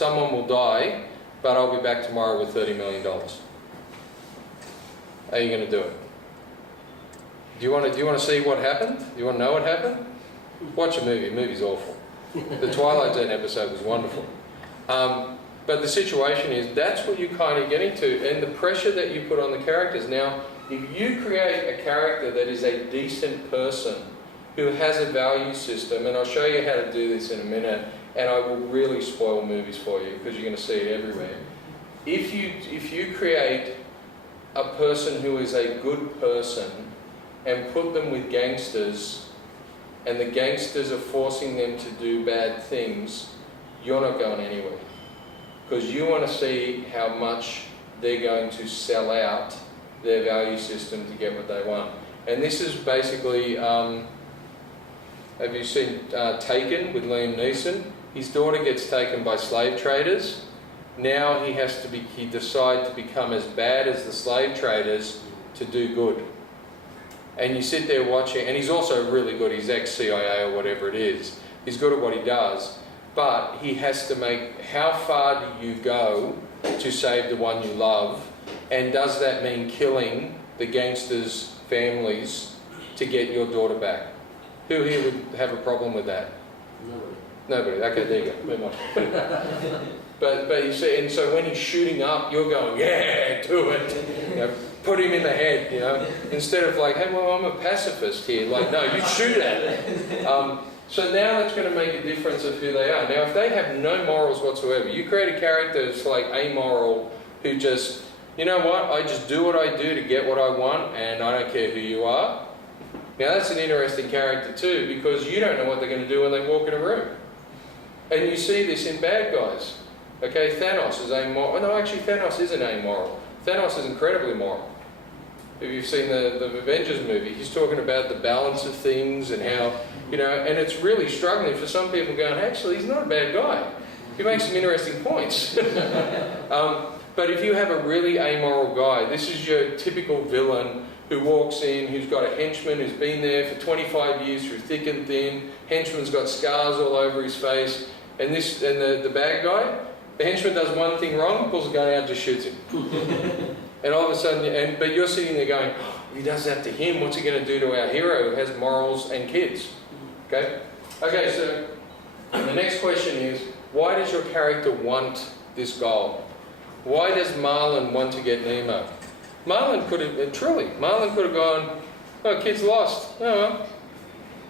someone will die, but I'll be back tomorrow with $30 million. How are you going to do it? Do you want to see what happened? Do you want to know what happened? Watch a movie. The movie's awful. The Twilight Zone episode was wonderful. But the situation is, that's what you kind of get into, and the pressure that you put on the characters. Now, if you create a character that is a decent person, who has a value system, and I'll show you how to do this in a minute, and I will really spoil movies for you, because you're going to see it everywhere. If you create a person who is a good person, and put them with gangsters, and the gangsters are forcing them to do bad things, you're not going anywhere. Because you want to see how much they're going to sell out their value system to get what they want. And this is basically, have you seen Taken with Liam Neeson? His daughter gets taken by slave traders. Now he decides to become as bad as the slave traders to do good. And you sit there watching, and he's also really good, he's ex-CIA or whatever it is. He's good at what he does, but he has to make, how far do you go to save the one you love? And does that mean killing the gangsters' families to get your daughter back? Who here would have a problem with that? Nobody. Okay, there you go. Move on. But you see, and so when he's shooting up, you're going, yeah, do it. You know, put him in the head, you know. Instead of like, hey, well, I'm a pacifist here. Like, no, you shoot at it. So now that's going to make a difference of who they are. Now, if they have no morals whatsoever, you create a character that's like amoral, who just, you know what, I just do what I do to get what I want, and I don't care who you are. Now, that's an interesting character too, because you don't know what they're going to do when they walk in a room. And you see this in bad guys. Okay, Thanos is amoral. Oh, no, actually, Thanos isn't amoral. Thanos is incredibly moral. If you've seen the Avengers movie, he's talking about the balance of things and how, you know, and it's really struggling for some people going, actually, he's not a bad guy. He makes some interesting points. But if you have a really amoral guy, this is your typical villain who walks in, who's got a henchman who's been there for 25 years through thick and thin. Henchman's got scars all over his face. And the bad guy, the henchman does one thing wrong, pulls a gun out and just shoots him. And all of a sudden, but you're sitting there going, oh, if he does that to him, what's he going to do to our hero who has morals and kids? Okay? Okay, so the next question is, why does your character want this goal? Why does Marlon want to get Nemo? Marlon could have gone, oh, kid's lost. Oh, well,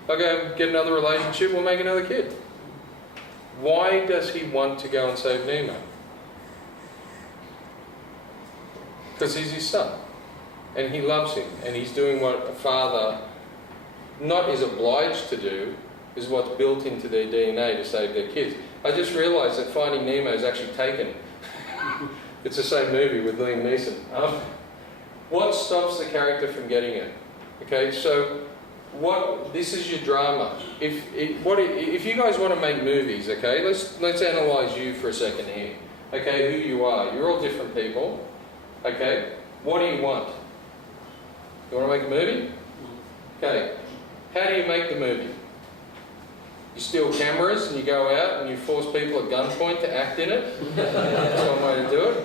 I'll go get another relationship, we'll make another kid. Why does he want to go and save Nemo? Because he's his son, and he loves him, and he's doing what a father not is obliged to do, is what's built into their DNA to save their kids. I just realised that Finding Nemo is actually Taken. It's the same movie with Liam Neeson. What stops the character from getting it? Okay, so this is your drama. If you guys want to make movies, okay, let's analyse you for a second here. Okay, who you are. You're all different people. Okay, what do you want? You want to make a movie? Okay, how do you make the movie? You steal cameras and you go out and you force people at gunpoint to act in it. That's one way to do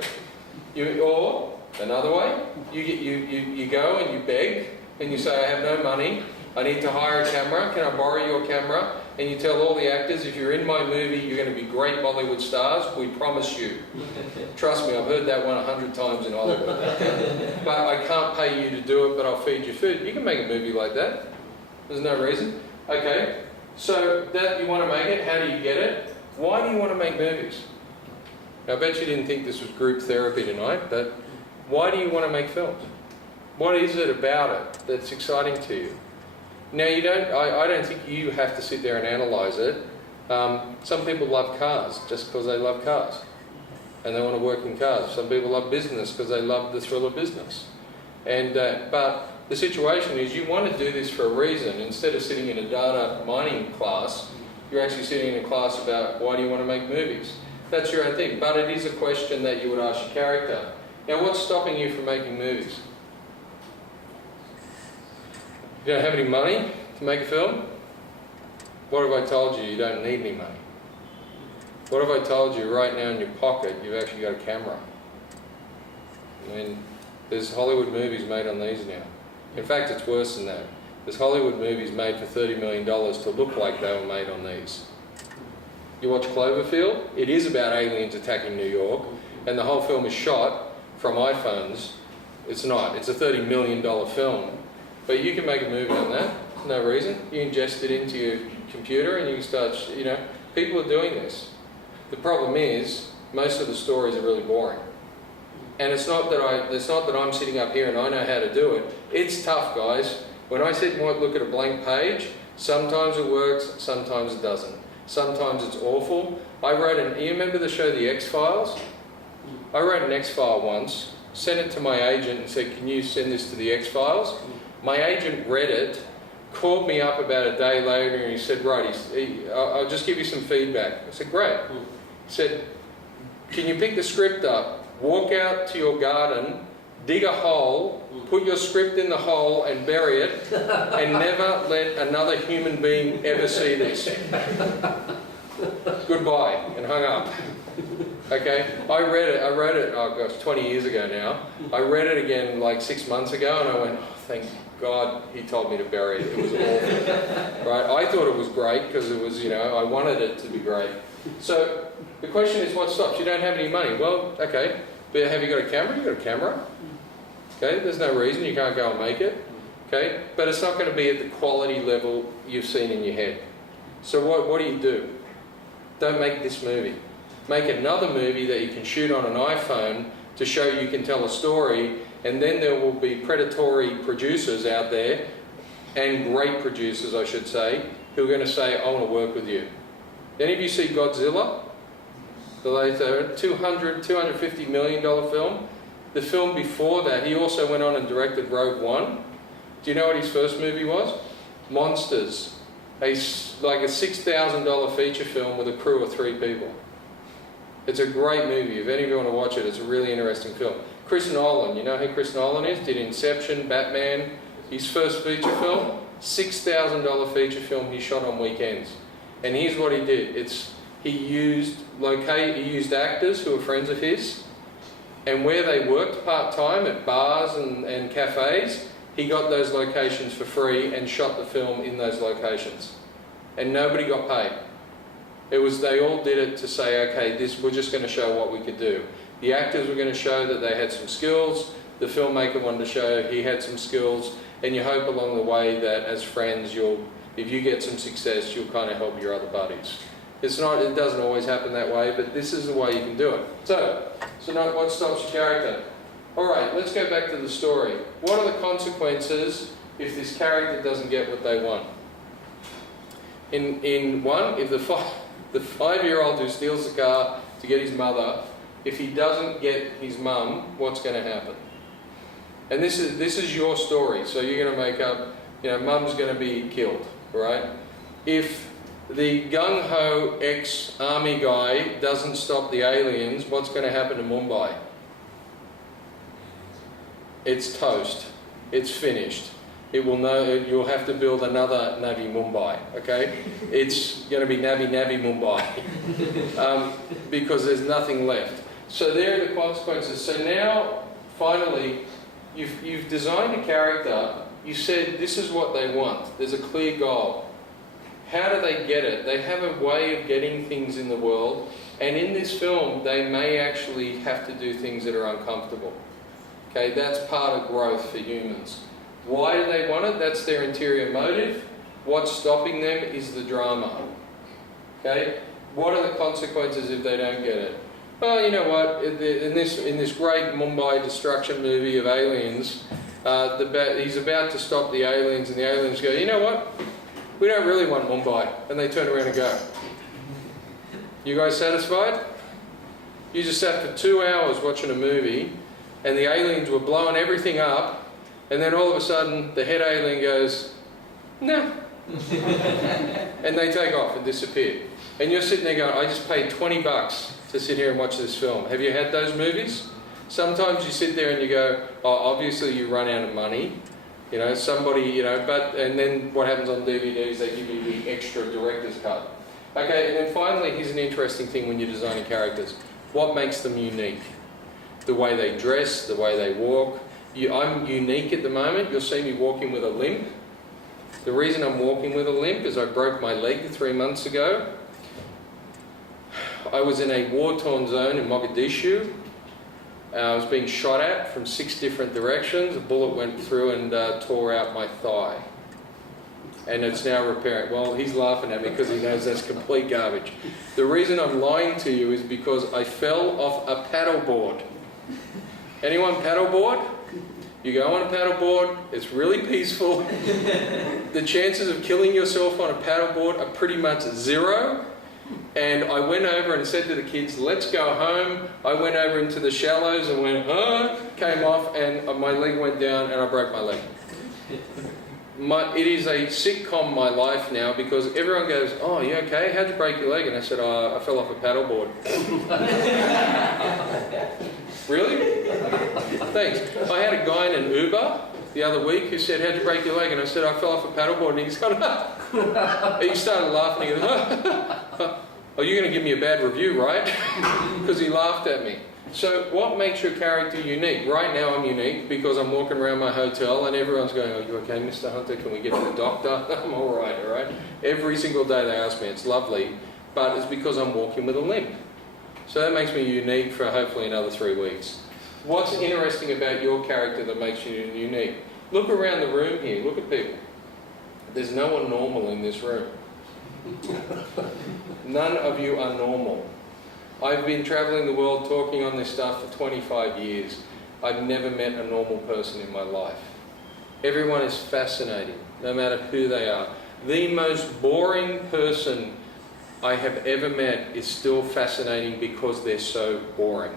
it. Or another way, you go and you beg and you say, I have no money, I need to hire a camera, can I borrow your camera? And you tell all the actors, if you're in my movie, you're going to be great Bollywood stars, we promise you. Trust me, I've heard that one 100 times in Hollywood. But I can't pay you to do it, but I'll feed you food. You can make a movie like that. There's no reason. Okay, so that you want to make it, how do you get it? Why do you want to make movies? Now, I bet you didn't think this was group therapy tonight, but why do you want to make films? What is it about it that's exciting to you? Now, I don't think you have to sit there and analyse it. Some people love cars just because they love cars and they want to work in cars. Some people love business because they love the thrill of business. But the situation is you want to do this for a reason. Instead of sitting in a data mining class, you're actually sitting in a class about why do you want to make movies. That's your own thing, but it is a question that you would ask your character. Now, what's stopping you from making movies? You don't have any money to make a film? What have I told you? You don't need any money. What if I told you right now in your pocket you've actually got a camera? I mean, there's Hollywood movies made on these now. In fact, it's worse than that. There's Hollywood movies made for $30 million to look like they were made on these. You watch Cloverfield, it is about aliens attacking New York, and the whole film is shot from iPhones. It's not. It's a $30 million film. But you can make a movie on that. There's no reason. You ingest it into your computer and you can start, people are doing this. The problem is, most of the stories are really boring. And it's not that I'm sitting up here and I know how to do it. It's tough, guys. When I sit and look at a blank page, sometimes it works, sometimes it doesn't. Sometimes it's awful. You remember the show The X-Files? I wrote an X-File once, sent it to my agent and said, can you send this to the X-Files? My agent read it, called me up about a day later and he said, right, I'll just give you some feedback. I said, great. He said, can you pick the script up? Walk out to your garden, dig a hole, put your script in the hole and bury it, and never let another human being ever see this. Goodbye, and hung up. Okay, I wrote it, oh gosh, 20 years ago now. I read it again like 6 months ago and I went, oh, thank God he told me to bury it. It was awful. Right? I thought it was great because it was, I wanted it to be great. So the question is, what stops? You don't have any money. Well, okay, but have you got a camera? You got a camera. Okay, there's no reason you can't go and make it. Okay, but it's not going to be at the quality level you've seen in your head. So what do? Don't make this movie. Make another movie that you can shoot on an iPhone to show you can tell a story, and then there will be predatory producers out there, and great producers I should say, who are going to say, I want to work with you. Any of you see Godzilla? The later $250 million film? The film before that, he also went on and directed Rogue One. Do you know what his first movie was? Monsters. Like a $6,000 feature film with a crew of 3 people. It's a great movie. If any of you want to watch it, it's a really interesting film. Chris Nolan, you know who Chris Nolan is? Did Inception, Batman. His first feature film, $6,000 feature film he shot on weekends. And here's what he did. He used actors who were friends of his, and where they worked part-time at bars and cafes, he got those locations for free and shot the film in those locations. And nobody got paid. They all did it to say, okay, we're just going to show what we could do. The actors were going to show that they had some skills, the filmmaker wanted to show he had some skills, and you hope along the way that as friends, if you get some success, you'll kind of help your other buddies. It doesn't always happen that way, but this is the way you can do it. So now what stops your character? Alright, let's go back to the story. What are the consequences if this character doesn't get what they want? In one, if the 5-year-old who steals the car to get his mother, if he doesn't get his mum, what's going to happen? And this is your story, so you're going to make up, mum's going to be killed, right? If the gung-ho ex-army guy doesn't stop the aliens, what's going to happen to Mumbai? It's toast. It's finished. You'll have to build another Navi Mumbai, okay? It's going to be Navi Mumbai because there's nothing left. So there are the consequences. So now, finally, you've designed a character. You said this is what they want. There's a clear goal. How do they get it? They have a way of getting things in the world, and in this film, they may actually have to do things that are uncomfortable. Okay, that's part of growth for humans. Why do they want it? That's their interior motive. What's stopping them is the drama. Okay, what are the consequences if they don't get it? Well, you know what? In this great Mumbai destruction movie of aliens, he's about to stop the aliens, and the aliens go, you know what? We don't really want Mumbai, and they turn around and go. You guys satisfied? You just sat for 2 hours watching a movie, and the aliens were blowing everything up, and then all of a sudden the head alien goes, no. And they take off and disappear. And you're sitting there going, I just paid $20 to sit here and watch this film. Have you had those movies? Sometimes you sit there and you go, oh, obviously you run out of money. And then what happens on DVDs, they give you the extra director's cut. Okay, and then finally, here's an interesting thing when you're designing characters. What makes them unique? The way they dress, the way they walk. I'm unique at the moment. You'll see me walking with a limp. The reason I'm walking with a limp is I broke my leg 3 months ago. I was in a war-torn zone in Mogadishu. I was being shot at from 6 different directions. A bullet went through and tore out my thigh. And it's now repairing. Well, he's laughing at me because he knows that's complete garbage. The reason I'm lying to you is because I fell off a paddleboard. Anyone paddleboard? You go on a paddleboard, it's really peaceful. The chances of killing yourself on a paddleboard are pretty much 0. And I went over and said to the kids, let's go home. I went over into the shallows and went, came off, and my leg went down and I broke my leg. It is a sitcom, my life now, because everyone goes, oh, you okay? How'd you break your leg? And I said, I fell off a paddleboard. Really? Thanks. I had a guy in an Uber the other week who said, how'd you break your leg? And I said, I fell off a paddleboard. And he's kind of, he started laughing. He goes, oh, you're going to give me a bad review, right? Because he laughed at me. So what makes your character unique? Right now I'm unique because I'm walking around my hotel and everyone's going, are you okay, Mr. Hunter? Can we get to the doctor? I'm all right, all right? Every single day they ask me. It's lovely, but it's because I'm walking with a limp. So that makes me unique for hopefully another 3 weeks. What's interesting about your character that makes you unique? Look around the room here. Look at people. There's no one normal in this room. None of you are normal. I've been traveling the world talking on this stuff for 25 years. I've never met a normal person in my life. Everyone is fascinating, no matter who they are. The most boring person I have ever met is still fascinating because they're so boring.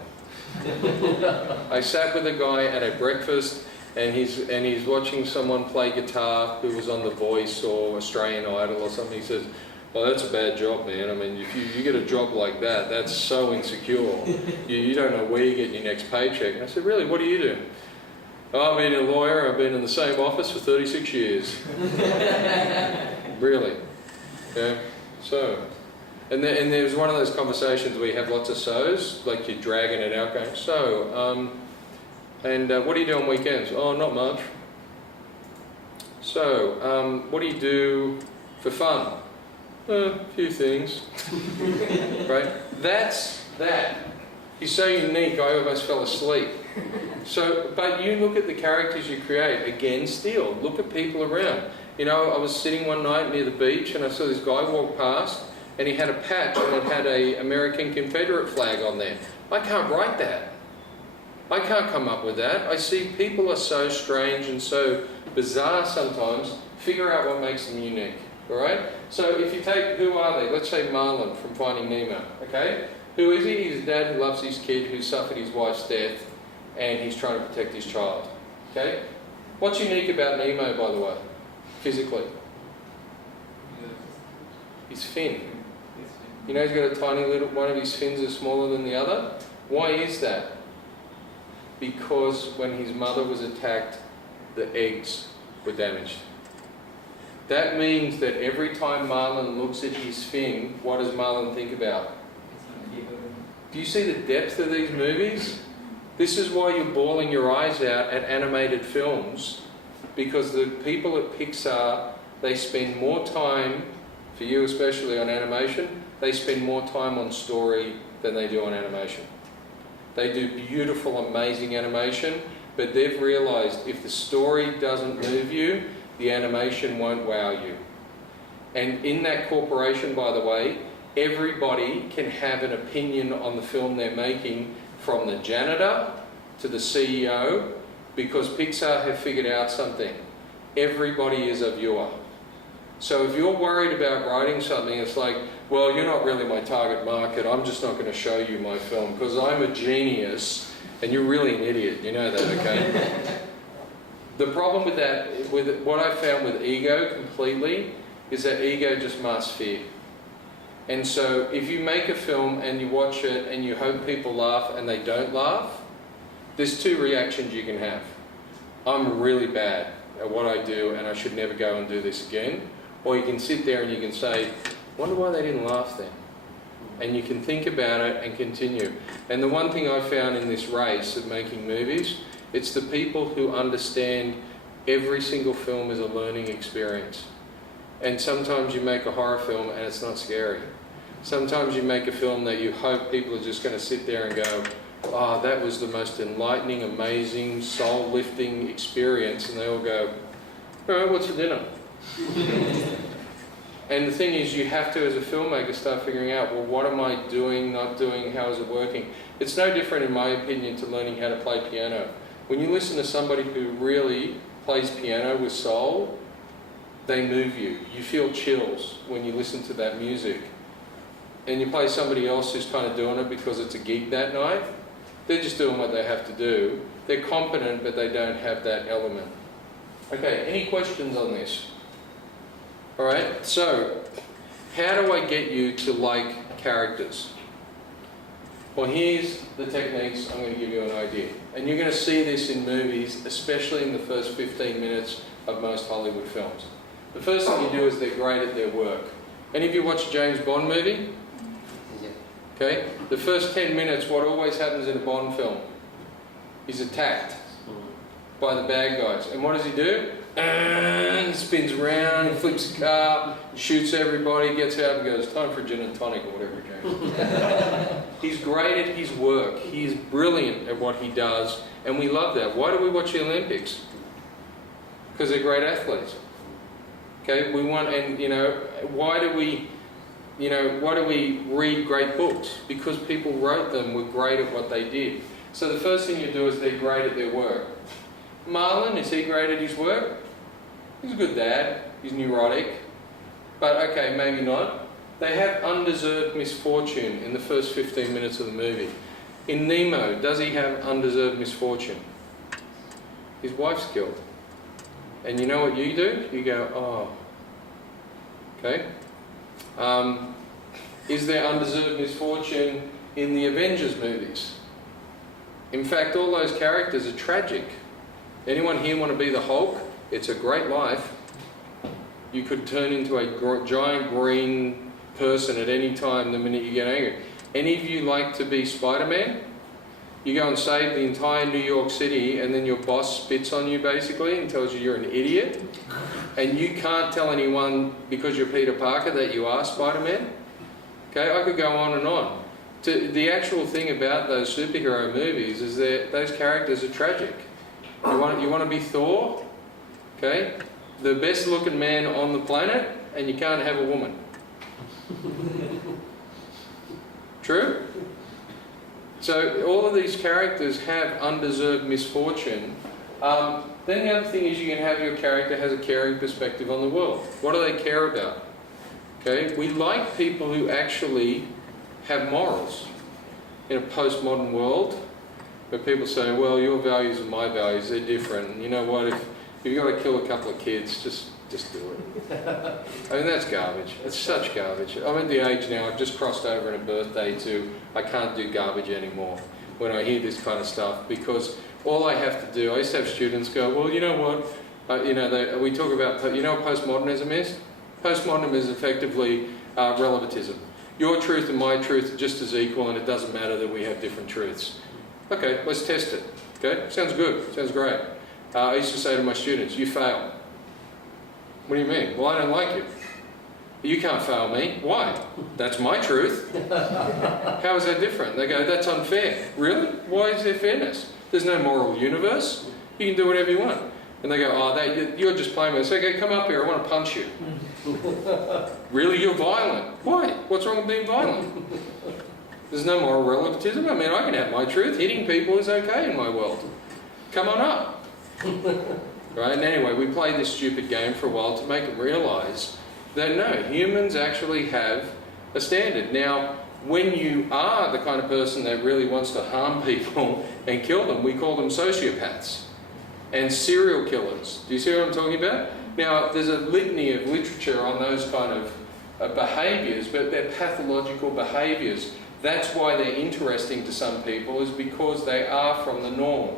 I sat with a guy at a breakfast and he's watching someone play guitar who was on The Voice or Australian Idol or something. He says, well, that's a bad job, man. I mean, if you get a job like that, that's so insecure. You don't know where you get your next paycheck. And I said, really, what do you do? Oh, I've been a lawyer. I've been in the same office for 36 years. Really? Yeah. So, and there's one of those conversations where you have lots of so's, like you're dragging it out going, so, what do you do on weekends? Oh, not much. So, what do you do for fun? A few things. Right? That's that. You're so unique, I almost fell asleep. So, but you look at the characters you create, again, still, look at people around. You know, I was sitting one night near the beach and I saw this guy walk past and he had a patch and it had a American Confederate flag on there. I can't write that. I can't come up with that. I see people are so strange and so bizarre sometimes. Figure out what makes them unique. Alright? So if you take, who are they? Let's say Marlin from Finding Nemo. Okay? Who is he? He's a dad who loves his kid, who suffered his wife's death, and he's trying to protect his child. Okay? What's unique about Nemo, by the way? Physically? His fin. You know he's got a tiny little, one of his fins is smaller than the other? Why is that? Because when his mother was attacked, the eggs were damaged. That means that every time Marlon looks at his fin, what does Marlon think about? Do you see the depth of these movies? This is why you're bawling your eyes out at animated films, because the people at Pixar, they spend more time, for you especially on animation, they spend more time on story than they do on animation. They do beautiful, amazing animation, but they've realized if the story doesn't move you, the animation won't wow you. And in that corporation, by the way, everybody can have an opinion on the film they're making, from the janitor to the CEO, because Pixar have figured out something. Everybody is a viewer. So if you're worried about writing something, it's like, well, you're not really my target market, I'm just not going to show you my film because I'm a genius and you're really an idiot, you know that, okay? The problem with that, with what I found with ego completely, is that ego just masks fear. And so if you make a film and you watch it and you hope people laugh and they don't laugh, there's 2 reactions you can have. I'm really bad at what I do and I should never go and do this again. Or you can sit there and you can say, Wonder why they didn't laugh then. And you can think about it and continue. And the one thing I found in this race of making movies, it's the people who understand every single film is a learning experience. And sometimes you make a horror film and it's not scary. Sometimes you make a film that you hope people are just going to sit there and go, oh, that was the most enlightening, amazing, soul-lifting experience. And they all go, all right, what's for dinner? And the thing is, you have to, as a filmmaker, start figuring out, well, what am I doing, not doing, how is it working? It's no different, in my opinion, to learning how to play piano. When you listen to somebody who really plays piano with soul, they move you. You feel chills when you listen to that music. And you play somebody else who's kind of doing it because it's a gig that night, they're just doing what they have to do. They're competent, but they don't have that element. Okay, any questions on this? All right, so how do I get you to like characters? Well, here's the techniques. I'm going to give you an idea. And you're going to see this in movies, especially in the first 15 minutes of most Hollywood films. The first thing you do is they're great at their work. Any of you watch a James Bond movie? Yeah. Okay, the first 10 minutes, what always happens in a Bond film? He's attacked by the bad guys. And what does he do? And spins around, flips a car, shoots everybody, gets out and goes, time for gin and tonic or whatever it goes. He's great at his work. He's brilliant at what he does, and we love that. Why do we watch the Olympics? Because they're great athletes. Okay, we want, and you know, why do we read great books? Because people wrote them, were great at what they did. So the first thing you do is they're great at their work. Marlon, is he great at his work? He's a good dad. He's neurotic. But okay, maybe not. They have undeserved misfortune in the first 15 minutes of the movie. In Nemo, does he have undeserved misfortune? His wife's killed. And you know what you do? You go, oh. Okay. Is there undeserved misfortune in the Avengers movies? In fact, all those characters are tragic. Anyone here want to be the Hulk? It's a great life. You could turn into a giant green person at any time the minute you get angry. Any of you like to be Spider-Man? You go and save the entire New York City and then your boss spits on you basically and tells you you're an idiot. And you can't tell anyone because you're Peter Parker that you are Spider-Man. Okay, I could go on and on. The actual thing about those superhero movies is that those characters are tragic. You want to be Thor? Okay? The best looking man on the planet, and you can't have a woman. True? So all of these characters have undeserved misfortune. Then the other thing is you can have your character has a caring perspective on the world. What do they care about? Okay? We like people who actually have morals. In a postmodern world, where people say, well, your values and my values, they're different. And you know what, if you've got to kill a couple of kids, just do it. I mean, that's garbage. It's such garbage. I'm at the age now, I've just crossed over in a birthday to, I can't do garbage anymore when I hear this kind of stuff, because all I have to do, I used to have students go, well, you know what, we talk about, you know what postmodernism is? Postmodernism is effectively relativism. Your truth and my truth are just as equal, and it doesn't matter that we have different truths. Okay, let's test it. Okay, sounds good, sounds great. I used to say to my students, you fail. What do you mean? Well, I don't like you. You can't fail me. Why? That's my truth. How is that different? They go, that's unfair. Really? Why is there fairness? There's no moral universe. You can do whatever you want. And they go, oh, you're just playing with us. They go, come up here, I want to punch you. Really? You're violent. Why? What's wrong with being violent? There's no moral relativism. I mean, I can have my truth. Hitting people is okay in my world. Come on up. Right? And anyway, we played this stupid game for a while to make them realise that no, humans actually have a standard. Now, when you are the kind of person that really wants to harm people and kill them, we call them sociopaths and serial killers. Do you see what I'm talking about? Now, there's a litany of literature on those kind of behaviours, but they're pathological behaviours. That's why they're interesting to some people, is because they are from the norm.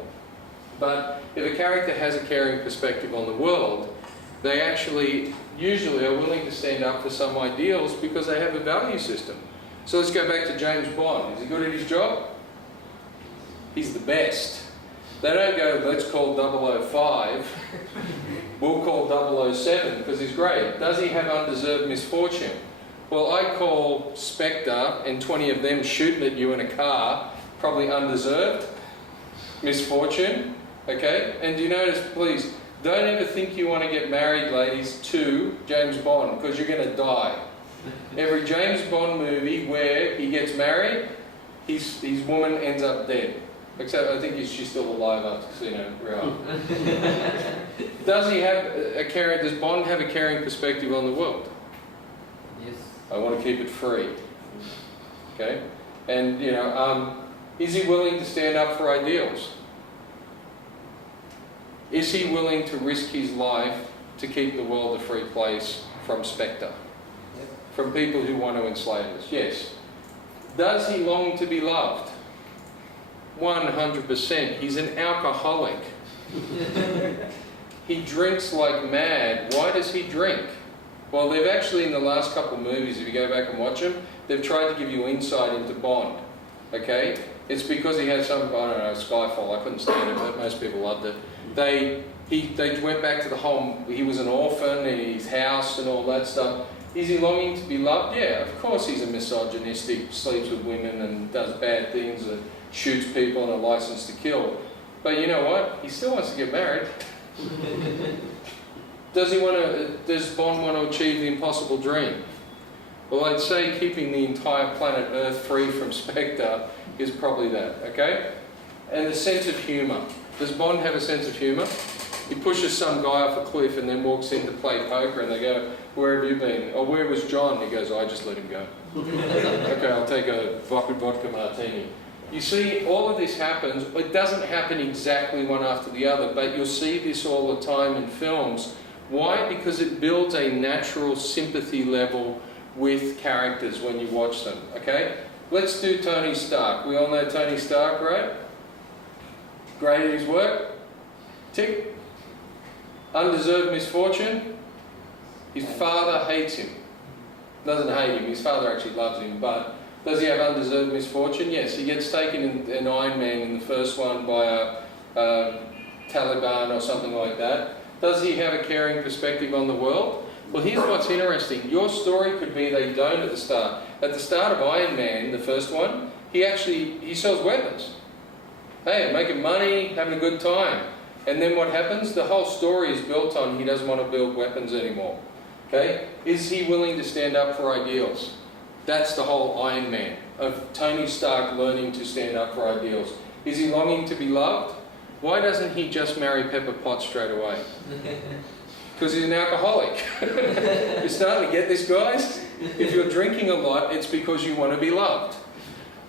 But if a character has a caring perspective on the world, They actually usually are willing to stand up for some ideals because they have a value system. So let's go back to James Bond. Is he good at his job? He's the best. They don't go, let's call 005, we'll call 007 because he's great. Does he have undeserved misfortune? Well, I call Spectre and 20 of them shooting at you in a car probably undeserved misfortune, okay? And do you notice, please, don't ever think you want to get married, ladies, to James Bond because you're going to die. Every James Bond movie where he gets married, his woman ends up dead. Except I think she's still alive after Casino Royale. Does he have a caring? Does Bond have a caring perspective on the world? Yes. I want to keep it free. Okay, and you know, is he willing to stand up for ideals? Is he willing to risk his life to keep the world a free place from Spectre? Yes. From people who want to enslave us? Yes. Does he long to be loved? 100%. He's an alcoholic. He drinks like mad. Why does he drink? Well, they've actually, in the last couple of movies, if you go back and watch them, they've tried to give you insight into Bond. Okay? It's because he had some, I don't know, Skyfall. I couldn't stand it, but most people loved it. They went back to the home. He was an orphan, and his house and all that stuff. Is he longing to be loved? Yeah, of course he's a misogynistic, sleeps with women and does bad things and shoots people and a license to kill. But you know what? He still wants to get married. Does Bond want to achieve the impossible dream? Well, I'd say keeping the entire planet Earth free from Spectre is probably that, okay? And the sense of humour. Does Bond have a sense of humour? He pushes some guy off a cliff and then walks in to play poker and they go, where have you been? Oh, where was John? He goes, I just let him go. Okay, I'll take a vodka martini. You see, all of this happens. It doesn't happen exactly one after the other, but you'll see this all the time in films. Why? Because it builds a natural sympathy level with characters when you watch them, okay? Let's do Tony Stark. We all know Tony Stark, right? Great at his work. Tick. Undeserved misfortune. His father hates him. Doesn't hate him, his father actually loves him, but does he have undeserved misfortune? Yes, he gets taken in Iron Man in the first one by a Taliban or something like that. Does he have a caring perspective on the world? Well, here's what's interesting. Your story could be they don't at the start. At the start of Iron Man, the first one, he sells weapons. Hey, making money, having a good time. And then what happens? The whole story is built on he doesn't want to build weapons anymore. Okay? Is he willing to stand up for ideals? That's the whole Iron Man, of Tony Stark learning to stand up for ideals. Is he longing to be loved? Why doesn't he just marry Pepper Potts straight away? Because he's an alcoholic. You're starting to get this, guys? If you're drinking a lot, it's because you want to be loved.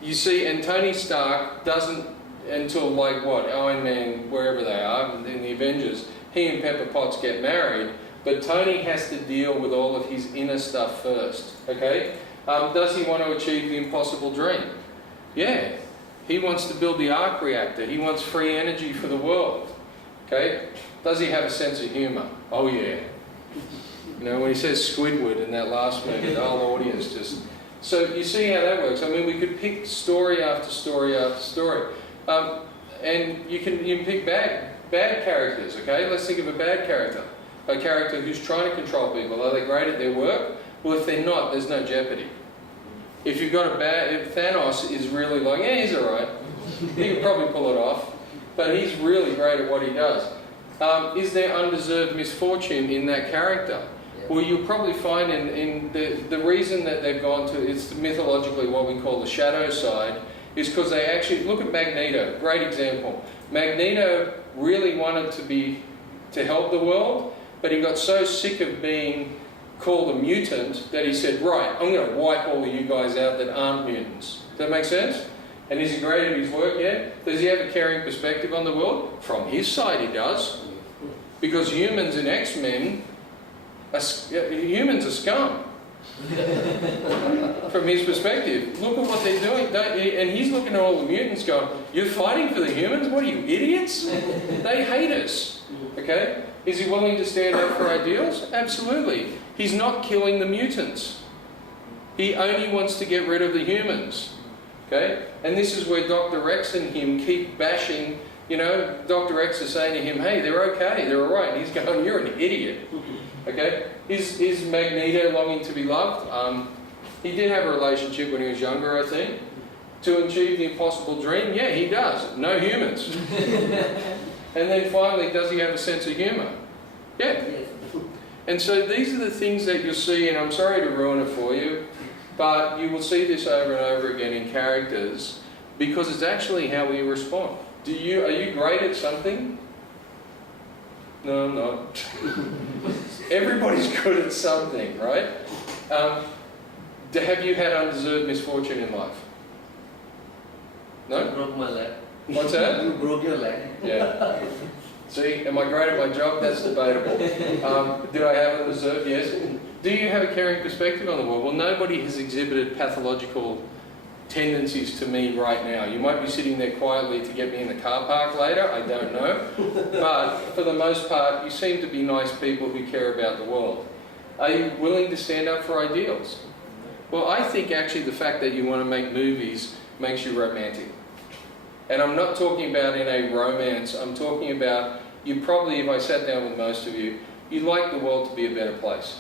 You see, and Tony Stark doesn't, until like what, Iron Man, wherever they are, in the Avengers, he and Pepper Potts get married, but Tony has to deal with all of his inner stuff first, okay? Does he want to achieve the impossible dream? Yeah. He wants to build the arc reactor. He wants free energy for the world. Okay? Does he have a sense of humour? Oh yeah. You know, when he says Squidward in that last movie, the whole audience just... So you see how that works. I mean, we could pick story after story after story. And you can pick bad characters, okay? Let's think of a bad character. A character who's trying to control people. Are they great at their work? Well, if they're not, there's no jeopardy. If you've got if Thanos is really like, yeah, he's alright. He could probably pull it off. But he's really great at what he does. Is there undeserved misfortune in that character? Yeah. Well, you'll probably find in the reason that they've gone to, it's mythologically what we call the shadow side, is because they actually, look at Magneto, great example. Magneto really wanted to help the world, but he got so sick of being called a mutant that he said, right, I'm going to wipe all of you guys out that aren't mutants. Does that make sense? And is he great at his work? Yeah. Does he have a caring perspective on the world? From his side he does. Because humans in X-Men, humans are scum. From his perspective, look at what they're doing. And he's looking at all the mutants going, you're fighting for the humans? What are you, idiots? They hate us. Okay? Is he willing to stand up for ideals? Absolutely. He's not killing the mutants. He only wants to get rid of the humans. Okay? And this is where Dr. X and him keep bashing. You know, Dr. X is saying to him, hey, they're okay, they're all right. And he's going, you're an idiot. Okay? Is Magneto longing to be loved? He did have a relationship when he was younger, I think. To achieve the impossible dream? Yeah, he does. No humans. And then finally, does he have a sense of humour? Yeah. And so these are the things that you'll see, and I'm sorry to ruin it for you, but you will see this over and over again in characters because it's actually how we respond. Are you great at something? No, I'm not. Everybody's good at something, right? Have you had undeserved misfortune in life? No? You broke my leg. What's that? You broke your leg. Yeah. See, am I great at my job? That's debatable. Do I have undeserved? Yes. Do you have a caring perspective on the world? Well, nobody has exhibited pathological tendencies to me right now. You might be sitting there quietly to get me in the car park later, I don't know. But for the most part, you seem to be nice people who care about the world. Are you willing to stand up for ideals? Well, I think actually the fact that you want to make movies makes you romantic. And I'm not talking about in a romance, I'm talking about, you probably, if I sat down with most of you, you'd like the world to be a better place.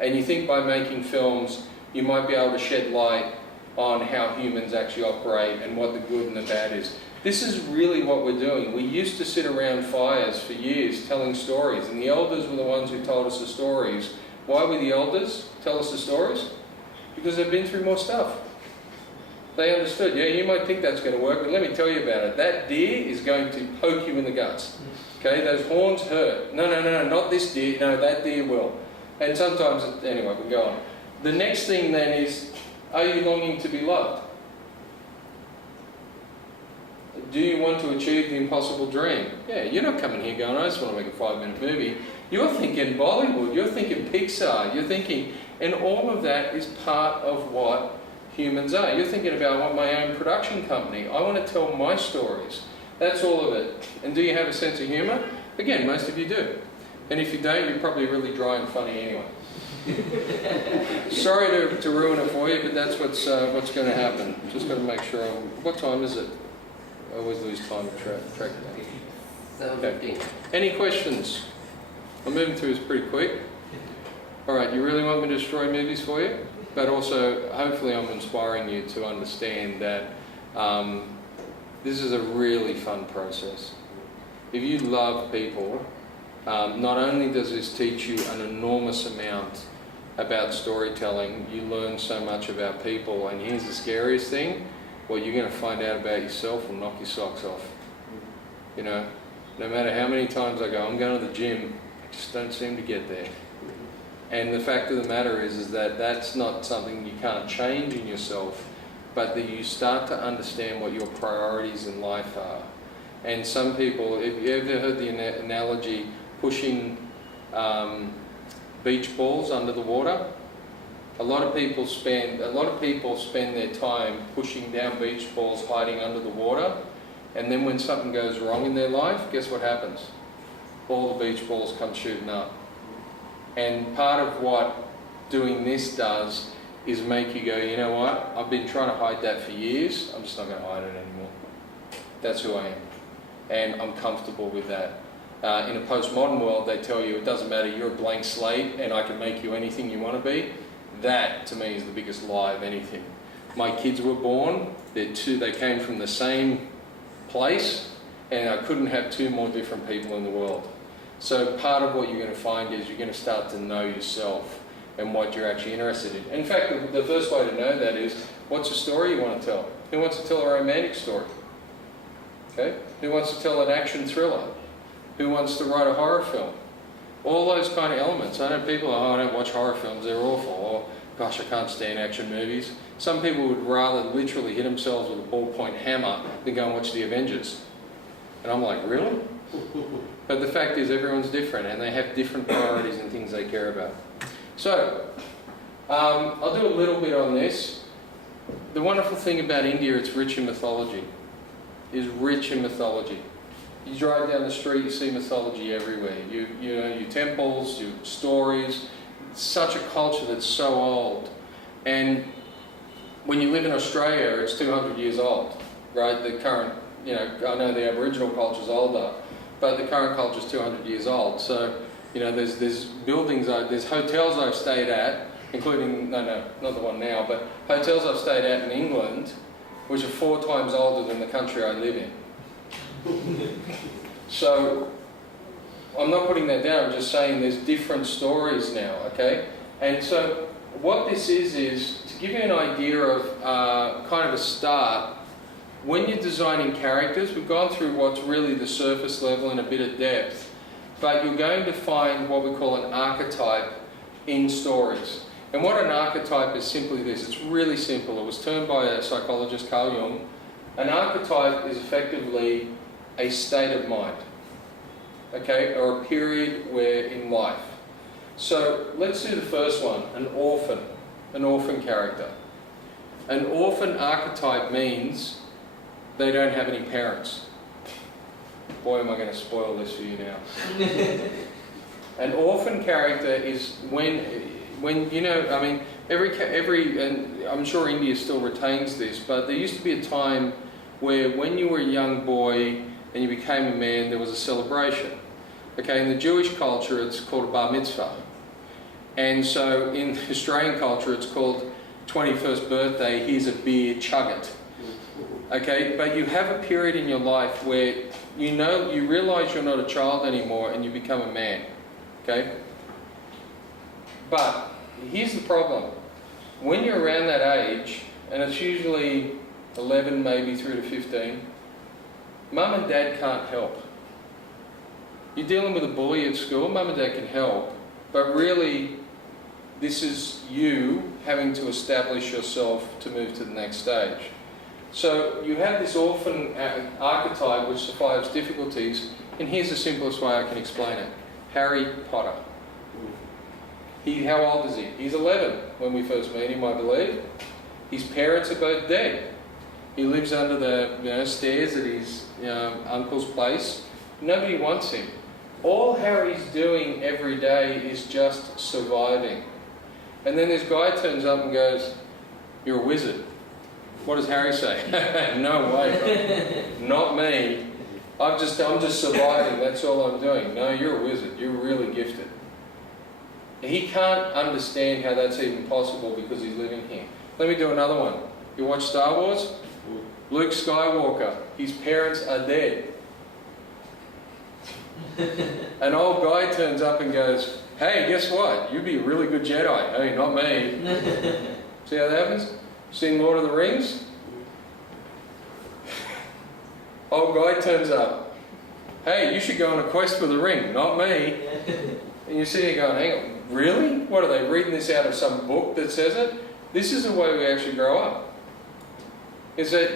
And you think by making films, you might be able to shed light on how humans actually operate and what the good and the bad is. This is really what we're doing. We used to sit around fires for years telling stories, and the elders were the ones who told us the stories. Why were the elders tell us the stories? Because they've been through more stuff. They understood, yeah, you might think that's going to work, but let me tell you about it. That deer is going to poke you in the guts. Okay, those horns hurt. No, not this deer. No, that deer will. And sometimes, anyway, we go on. The next thing then is, are you longing to be loved? Do you want to achieve the impossible dream? Yeah, you're not coming here going, I just want to make a 5-minute movie. You're thinking Bollywood, you're thinking Pixar, you're thinking, and all of that is part of what humans are. You're thinking about, I want my own production company. I want to tell my stories. That's all of it. And do you have a sense of humour? Again, most of you do. And if you don't, you're probably really dry and funny anyway. Sorry to ruin it for you, but that's what's going to happen. Just got to make sure. What time is it? I always lose time to track that. 7:15. Okay. Any questions? I'm moving through this pretty quick. All right, you really want me to destroy movies for you? But also, hopefully I'm inspiring you to understand that this is a really fun process. If you love people, not only does this teach you an enormous amount about storytelling, you learn so much about people, and here's the scariest thing, what you're going to find out about yourself will knock your socks off. You know, no matter how many times I go, I'm going to the gym, I just don't seem to get there. And the fact of the matter is that that's not something you can't change in yourself, but that you start to understand what your priorities in life are. And some people, have you ever heard the analogy pushing beach balls under the water? A lot of people spend their time pushing down beach balls, hiding under the water, and then when something goes wrong in their life, guess what happens? All the beach balls come shooting up. And part of what doing this does is make you go, you know what, I've been trying to hide that for years, I'm just not going to hide it anymore. That's who I am. And I'm comfortable with that. In a postmodern world, they tell you it doesn't matter, you're a blank slate and I can make you anything you want to be. That, to me, is the biggest lie of anything. My kids were born, they came from the same place, and I couldn't have two more different people in the world. So part of what you're going to find is you're going to start to know yourself and what you're actually interested in. In fact, the first way to know that is, what's a story you want to tell? Who wants to tell a romantic story? Okay? Who wants to tell an action thriller? Who wants to write a horror film? All those kind of elements. I know people, oh, I don't watch horror films, they're awful. Or, gosh, I can't stand action movies. Some people would rather literally hit themselves with a ballpoint hammer than go and watch the Avengers. And I'm like, really? But the fact is everyone's different and they have different priorities and things they care about. So, I'll do a little bit on this. The wonderful thing about India, it's rich in mythology. It's rich in mythology. You drive down the street, you see mythology everywhere. You know, your temples, your stories. It's such a culture that's so old. And when you live in Australia, it's 200 years old, right? The current, you know, I know the Aboriginal culture's older, but the current culture's 200 years old. So, you know, there's buildings, there's hotels I've stayed at, including, no, not the one now, but hotels I've stayed at in England, which are 4 times older than the country I live in. So, I'm not putting that down, I'm just saying there's different stories now, okay? And so, what this is to give you an idea of kind of a start, when you're designing characters, we've gone through what's really the surface level and a bit of depth, but you're going to find what we call an archetype in stories. And what an archetype is simply this, it's really simple. It was termed by a psychologist, Carl Jung. An archetype is effectively a state of mind, okay, or a period where in life. So let's do the first one, an orphan character. An orphan archetype means they don't have any parents. Boy, am I going to spoil this for you now. An orphan character is when you know, I mean, every, and I'm sure India still retains this, but there used to be a time where when you were a young boy and you became a man, there was a celebration. Okay, in the Jewish culture, it's called a bar mitzvah. And so in Australian culture, it's called 21st birthday, here's a beer, chug it. Okay, but you have a period in your life where you realise you're not a child anymore and you become a man. Okay? But here's the problem. When you're around that age, and it's usually 11 maybe through to 15, mum and dad can't help. You're dealing with a bully at school, mum and dad can help, but really this is you having to establish yourself to move to the next stage. So you have this orphan archetype which survives difficulties, and here's the simplest way I can explain it. Harry Potter. How old is he? He's 11 when we first meet him, I believe. His parents are both dead. He lives under the stairs at his uncle's place. Nobody wants him. All Harry's doing every day is just surviving. And then this guy turns up and goes, "You're a wizard." What does Harry say? "No way, not me. I'm just surviving, that's all I'm doing." "No, you're a wizard, you're really gifted." He can't understand how that's even possible because he's living here. Let me do another one. You watch Star Wars? Luke Skywalker, his parents are dead. An old guy turns up and goes, "Hey, guess what? You'd be a really good Jedi." "Hey, not me." See how that happens? Seen Lord of the Rings? Old guy turns up. "Hey, you should go on a quest for the ring." "Not me." And you see it going, "Hang on, really? What, are they reading this out of some book that says it?" This is the way we actually grow up. Is that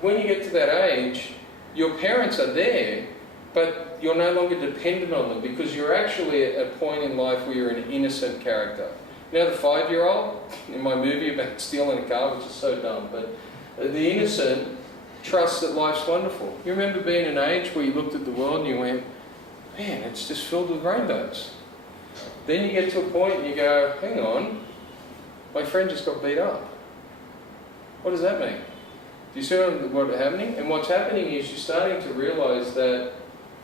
when you get to that age, your parents are there, but you're no longer dependent on them because you're actually at a point in life where you're an innocent character. You know the 5-year-old in my movie about stealing a car, which is so dumb, but the innocent trusts that life's wonderful. You remember being an age where you looked at the world and you went, "Man, it's just filled with rainbows." Then you get to a point and you go, "Hang on, my friend just got beat up. What does that mean?" Do you see what's happening? And what's happening is you're starting to realise that,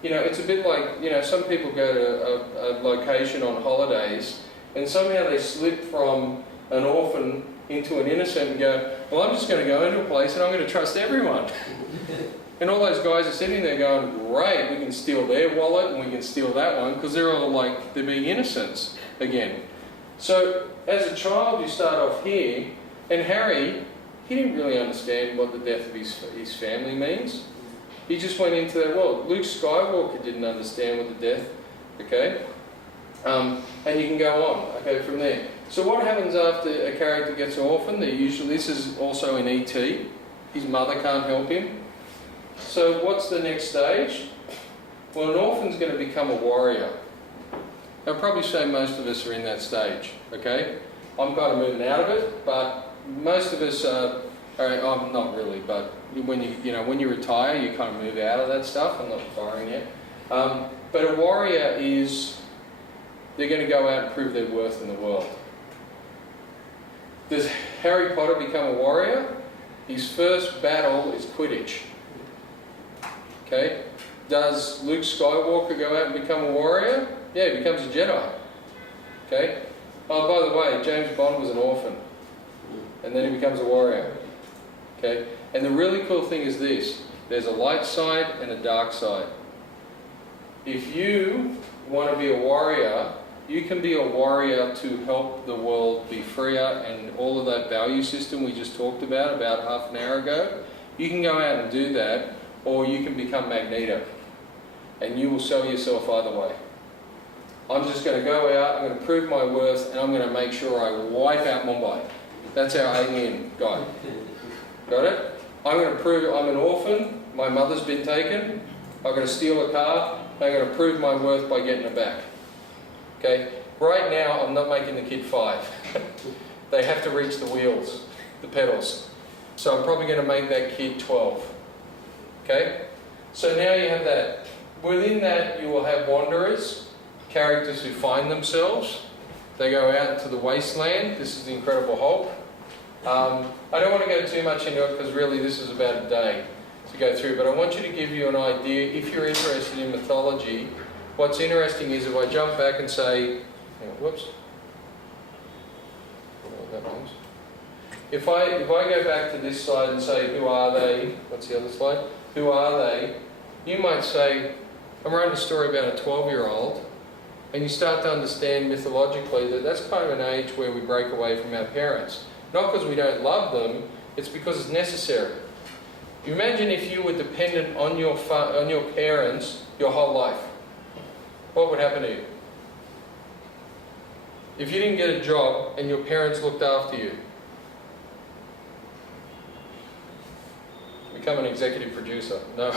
it's a bit like, some people go to a location on holidays and somehow they slip from an orphan into an innocent and go, "Well, I'm just going to go into a place and I'm going to trust everyone." And all those guys are sitting there going, "Great, we can steal their wallet and we can steal that one," because they're all like, they're being innocents again. So as a child you start off here, and Harry, he didn't really understand what the death of his family means. He just went into that world. Luke Skywalker didn't understand what the death, okay? And you can go on, okay, from there. So what happens after a character gets an orphan? This is also in E.T. His mother can't help him. So what's the next stage? Well, an orphan's going to become a warrior. I'll probably say most of us are in that stage, okay? I'm kind of moving out of it, but most of us I'm not really, but when when you retire, you kind of move out of that stuff. I'm not retiring yet. But a warrior they're going to go out and prove their worth in the world. Does Harry Potter become a warrior? His first battle is Quidditch. Okay? Does Luke Skywalker go out and become a warrior? Yeah, he becomes a Jedi. Okay? Oh, by the way, James Bond was an orphan. And then he becomes a warrior. Okay? And the really cool thing is this. There's a light side and a dark side. If you want to be a warrior, you can be a warrior to help the world be freer and all of that value system we just talked about half an hour ago. You can go out and do that, or you can become Magneto. And you will sell yourself either way. I'm just going to go out, I'm going to prove my worth, and I'm going to make sure I wipe out Mumbai. That's our alien guy. Got it? I'm going to prove I'm an orphan, my mother's been taken, I'm going to steal a car, I'm going to prove my worth by getting it back. Okay? Right now, I'm not making the kid 5. They have to reach the wheels, the pedals. So I'm probably going to make that kid 12. Okay? So now you have that. Within that, you will have wanderers, characters who find themselves. They go out into the wasteland. This is the Incredible Hulk. I don't want to go too much into it because really this is about a day to go through, but I want you to give you an idea, if you're interested in mythology. What's interesting is if I jump back and say, whoops, I don't know what that means. If I go back to this slide and say, who are they? What's the other slide? Who are they? You might say, I'm writing a story about a 12-year-old, and you start to understand mythologically that that's kind of an age where we break away from our parents. Not because we don't love them, it's because it's necessary. Imagine if you were dependent on your parents your whole life. What would happen to you? If you didn't get a job and your parents looked after you, become an executive producer. No,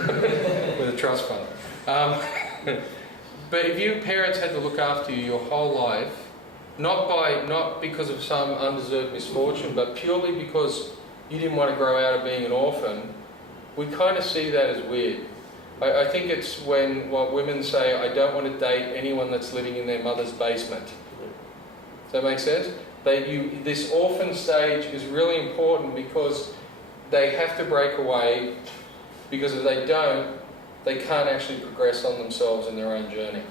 with a trust fund. But if your parents had to look after you your whole life, not because of some undeserved misfortune, but purely because you didn't want to grow out of being an orphan, we kind of see that as weird. I think it's when what women say, I don't want to date anyone that's living in their mother's basement. Does that make sense? This orphan stage is really important because they have to break away, because if they don't, they can't actually progress on themselves in their own journey.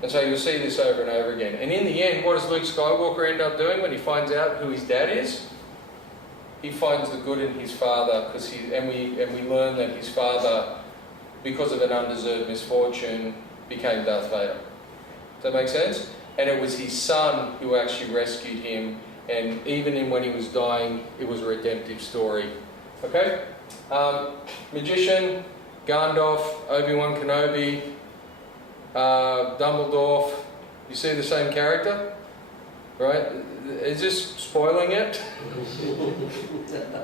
And so you'll see this over and over again. And in the end, what does Luke Skywalker end up doing when he finds out who his dad is? He finds the good in his father, and we learn that his father, because of an undeserved misfortune, became Darth Vader. Does that make sense? And it was his son who actually rescued him, and even when he was dying, it was a redemptive story. Okay? Magician, Gandalf, Obi-Wan Kenobi, Dumbledore. You see the same character? Right? Is this spoiling it?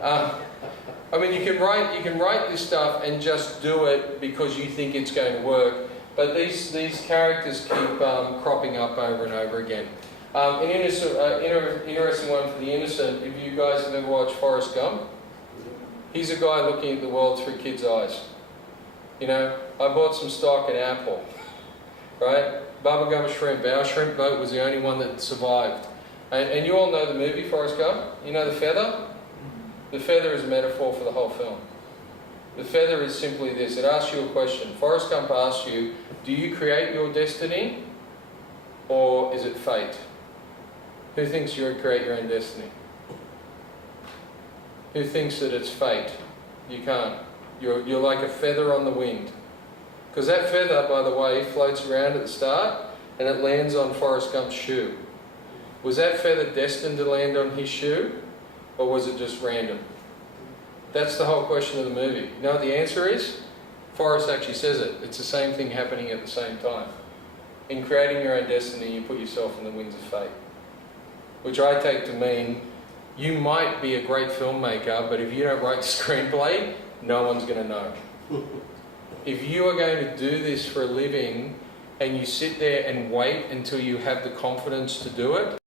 I mean, you can write this stuff and just do it because you think it's going to work, but these characters keep cropping up over and over again. An interesting one for the innocent, if you guys have ever watched Forrest Gump, he's a guy looking at the world through kids' eyes. You know, I bought some stock in Apple, right? Bubblegum shrimp, our shrimp boat was the only one that survived. And you all know the movie Forrest Gump? You know the feather? The feather is a metaphor for the whole film. The feather is simply this. It asks you a question. Forrest Gump asks you, do you create your destiny or is it fate? Who thinks you create your own destiny? Who thinks that it's fate? You can't. You're like a feather on the wind. Because that feather, by the way, floats around at the start and it lands on Forrest Gump's shoe. Was that feather destined to land on his shoe? Or was it just random? That's the whole question of the movie. You know what the answer is? Forrest actually says it. It's the same thing happening at the same time. In creating your own destiny, you put yourself in the winds of fate. Which I take to mean, you might be a great filmmaker, but if you don't write the screenplay, no one's going to know. If you are going to do this for a living, and you sit there and wait until you have the confidence to do it,